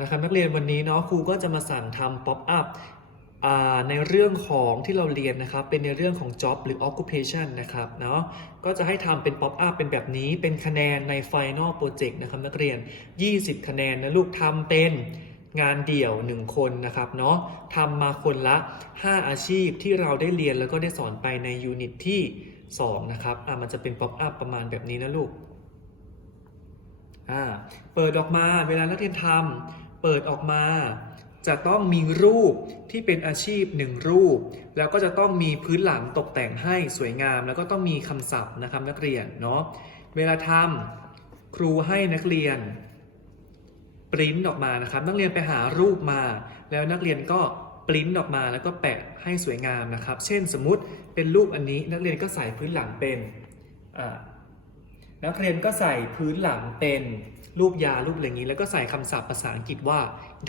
นะครับนักเรียนวันนี้เนาะครูก็จะมาสั่งทำ pop up อ่าในเรื่องของที่เราเรียนนะครับเป็นในเรื่องของ job หรือ occupation นะครับเนาะก็จะให้ทำเป็น pop up เป็นแบบนี้เป็นคะแนนใน final project นะครับนักเรียน 20 คะแนนนะลูกทำเป็นงานเดี่ยว 1 คนนะครับเนาะทำมาคนละ 5 อาชีพที่เราได้เรียนแล้วก็ได้สอนไปในยูนิตที่ 2 นะครับอ่ามันจะเป็น pop up ประมาณแบบนี้นะลูก อ่าเปิดออกมาเวลานักเรียนทำเปิดออกมา จะต้องมีรูปที่เป็นอาชีพหนึ่งรูป แล้วก็จะต้องมีพื้นหลังตกแต่งให้สวยงาม แล้วก็ต้องมีคำศัพท์นะครับนักเรียนเนาะเวลาทำครูให้นักเรียนปริ้นออกมานะครับนักเรียนไปหารูปมา แล้วนักเรียนก็ปริ้นออกมาแล้วก็แปะให้สวยงามนะครับ เช่นสมมติเป็นรูปอันนี้นักเรียนก็ใส่พื้นหลังเป็นอ่า นักเรียนก็ใส่พื้นหลังเป็นรูปยารูปอะไรอย่างนี้ แล้วก็ใส่คำศัพท์ภาษาอังกฤษว่า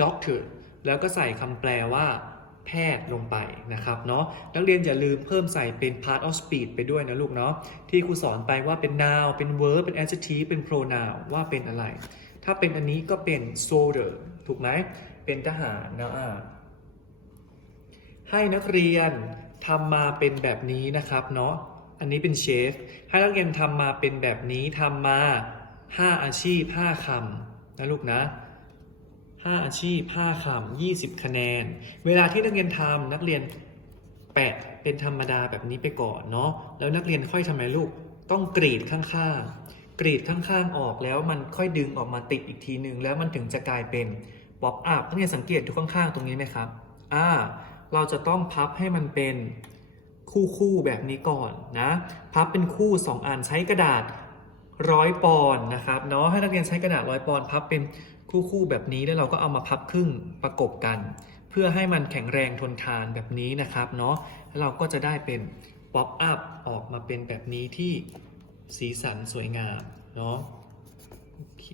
doctor แล้วก็ใส่คำแปลว่าแพทย์ลงไปนะครับเนาะนักเรียนอย่าลืมเพิ่มใส่เป็น part of speech ไปด้วยนะลูกเนาะที่ครูสอนไปว่าเป็น noun เป็น verb เป็น adjective เป็น pronoun ว่าเป็นอะไร ถ้าเป็นอันนี้ก็เป็น soldier ถูกไหมเป็นทหารนะอ่าให้นักเรียนทำมาเป็นแบบนี้นะครับเนาะ อันนี้เป็นเชฟ ให้นักเรียนทำมาเป็นแบบนี้ทำมา 5 อาชีพ 5คำนะลูกนะ 5 อาชีพ 5คำ20 คะแนน เวลาที่นักเรียนทำนักเรียนแปะเป็นธรรมดาแบบนี้ไปก่อนเนาะ แล้วนักเรียนค่อยทำไงลูก ต้องกรีดข้างๆ กรีดข้างๆออกแล้วมันค่อยดึงออกมาติดอีกทีหนึ่งแล้วมันถึงจะกลายเป็นป๊อปอัพนักเรียนสังเกตดูข้างๆ ตรงนี้ไหมครับ อ่า เราจะต้องพับให้มันเป็น คู่คู่แบบนี้ก่อนนะพับเป็นคู่ 2 อันใช้กระดาษร้อยปอนด์นะครับเนาะให้นักเรียนใช้กระดาษร้อยปอนด์พับเป็นคู่คู่แบบนี้แล้วเราก็เอามาพับครึ่งประกบกัน เพื่อให้มันแข็งแรงทนทานแบบนี้นะครับเนาะแล้วเราก็จะได้เป็นป๊อปอัพออกมาเป็นแบบนี้ที่สีสันสวยงามเนาะโอเค